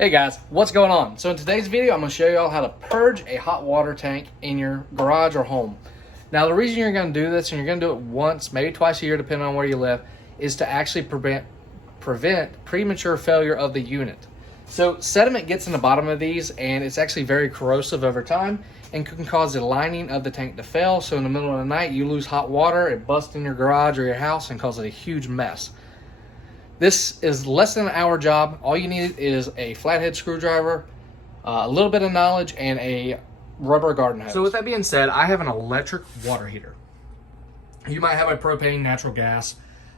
Hey guys, what's going on? So in today's video, I'm going to show you all how to purge a hot water tank in your garage or home. Now the reason you're going to do this, and you're going to do it once, maybe twice a year depending on where you live, is to actually prevent premature failure of the unit. So sediment gets in the bottom of these, and it's actually very corrosive over time and can cause the lining of the tank to fail. So in the middle of the night, you lose hot water, it busts in your garage or your house and causes a huge mess. This is less than an hour job. All you need is a flathead screwdriver, a little bit of knowledge, and a rubber garden hose. So with that being said, I have an electric water heater. You might have a propane, natural gas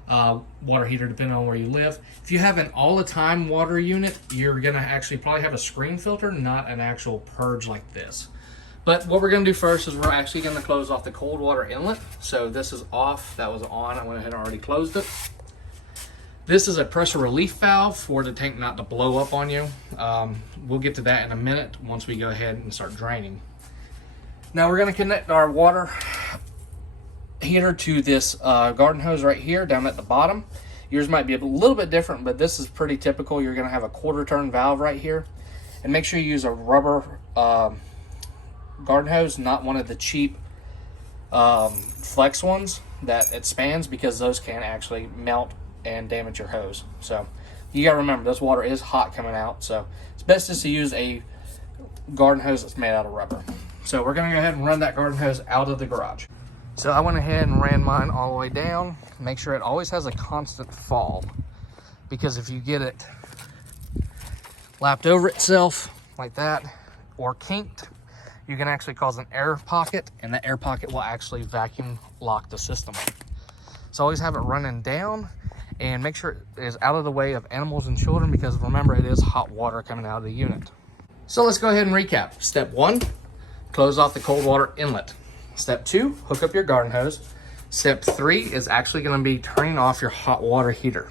water heater depending on where you live. If you have an all-the-time water unit, you're gonna actually probably have a screen filter, not an actual purge like this. But what we're gonna do first is we're actually gonna close off the cold water inlet. So this is off, that was on, I went ahead and already closed it. This is a pressure relief valve for the tank not to blow up on you. We'll get to that in a minute once we go ahead and start draining. Now we're going to connect our water heater to this garden hose right here down at the bottom. Yours might be a little bit different, but this is pretty typical. You're going to have a quarter turn valve right here. And make sure you use a rubber garden hose, not one of the cheap flex ones that it spans, because those can actually melt and damage your hose. So you gotta remember, this water is hot coming out, so it's best just to use a garden hose that's made out of rubber. So we're gonna go ahead and run that garden hose out of the garage. So I went ahead and ran mine all the way down. Make sure it always has a constant fall, because if you get it lapped over itself like that or kinked, you can actually cause an air pocket, and that air pocket will actually vacuum lock the system. So always have it running down, and make sure it is out of the way of animals and children, because remember, it is hot water coming out of the unit. So let's go ahead and recap. Step 1, close off the cold water inlet. Step 2, hook up your garden hose. Step 3 is actually going to be turning off your hot water heater.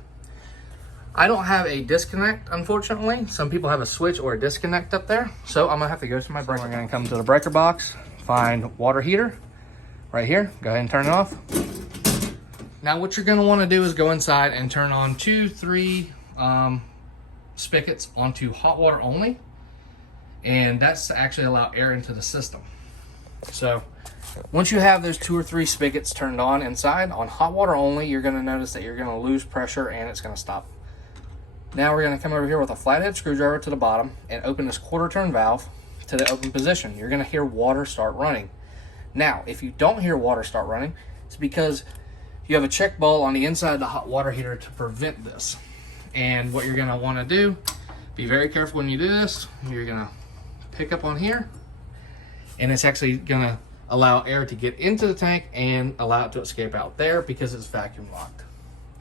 I don't have a disconnect, unfortunately. Some people have a switch or a disconnect up there, so I'm going to have to go to my breaker. We're going to come to the breaker box, find water heater right here. Go ahead and turn it off. Now what you're going to want to do is go inside and turn on 2-3 spigots onto hot water only, and that's to actually allow air into the system. So once you have those 2 or 3 spigots turned on inside on hot water only, you're going to notice that you're going to lose pressure and it's going to stop. Now we're going to come over here with a flathead screwdriver to the bottom and open this quarter turn valve to the open position. You're going to hear water start running. Now if you don't hear water start running, it's because you have a check ball on the inside of the hot water heater to prevent this. And what you're going to want to do, be very careful when you do this. You're going to pick up on here, and it's actually going to allow air to get into the tank and allow it to escape out there, because it's vacuum locked.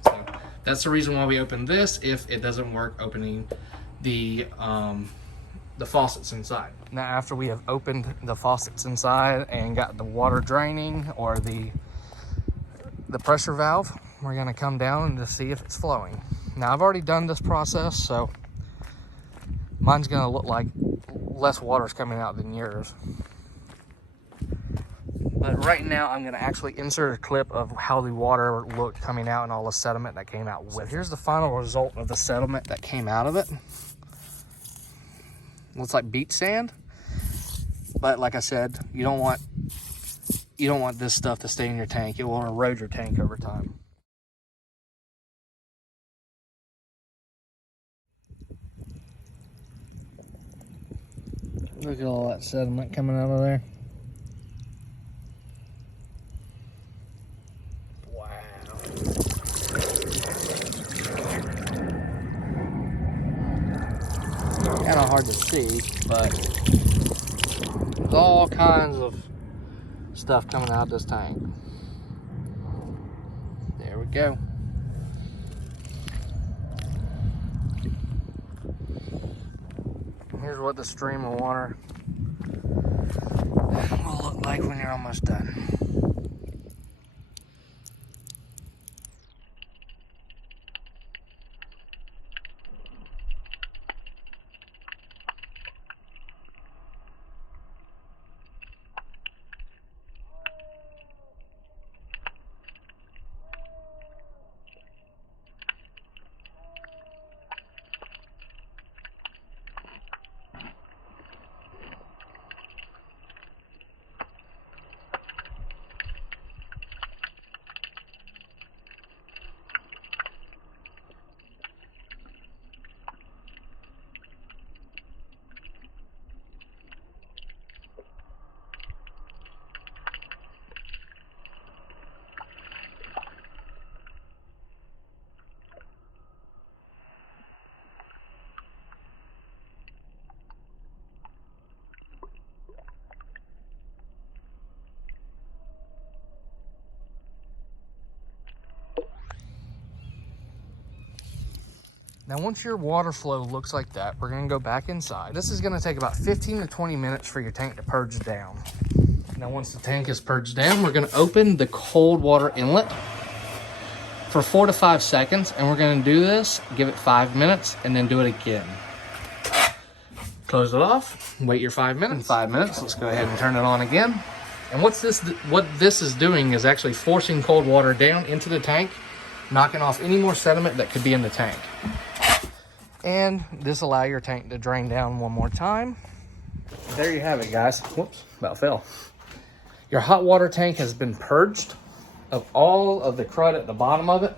So that's the reason why we open this, if it doesn't work opening the faucets inside. Now after we have opened the faucets inside and got the water draining, or the pressure valve, we're going to come down to see if it's flowing. Now I've already done this process, so mine's going to look like less water's coming out than yours. But right now I'm going to actually insert a clip of how the water looked coming out and all the sediment that came out with. Here's the final result of the sediment that came out of it. Looks like beach sand, but like I said, you don't want this stuff to stay in your tank. It will erode your tank over time. Look at all that sediment coming out of there. Wow. Kind of hard to see, but there's all kinds of stuff coming out of this tank. There we go. Here's what the stream of water will look like when you're almost done. Now, once your water flow looks like that, we're gonna go back inside. This is gonna take about 15 to 20 minutes for your tank to purge down. Now, once the tank is purged down, we're gonna open the cold water inlet for 4 to 5 seconds, and we're gonna do this, give it 5 minutes, and then do it again. Close it off, wait your 5 minutes. In 5 minutes, let's go ahead and turn it on again. And what this is doing is actually forcing cold water down into the tank, knocking off any more sediment that could be in the tank. And this allows your tank to drain down one more time. There you have it, guys. Whoops, about fell. Your hot water tank has been purged of all of the crud at the bottom of it.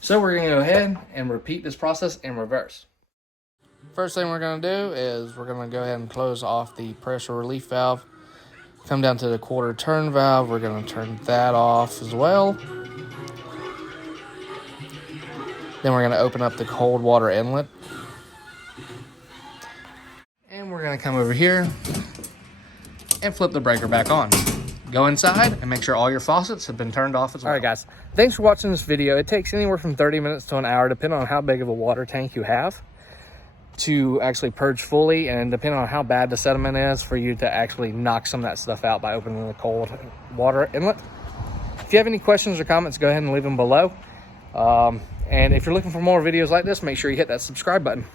So we're gonna go ahead and repeat this process in reverse. First thing we're gonna do is we're gonna go ahead and close off the pressure relief valve. Come down to the quarter turn valve. We're gonna turn that off as well. Then we're gonna open up the cold water inlet. And we're gonna come over here and flip the breaker back on. Go inside and make sure all your faucets have been turned off as well. All right, guys, thanks for watching this video. It takes anywhere from 30 minutes to an hour, depending on how big of a water tank you have, to actually purge fully, and depending on how bad the sediment is, for you to actually knock some of that stuff out by opening the cold water inlet. If you have any questions or comments, go ahead and leave them below. And if you're looking for more videos like this, make sure you hit that subscribe button.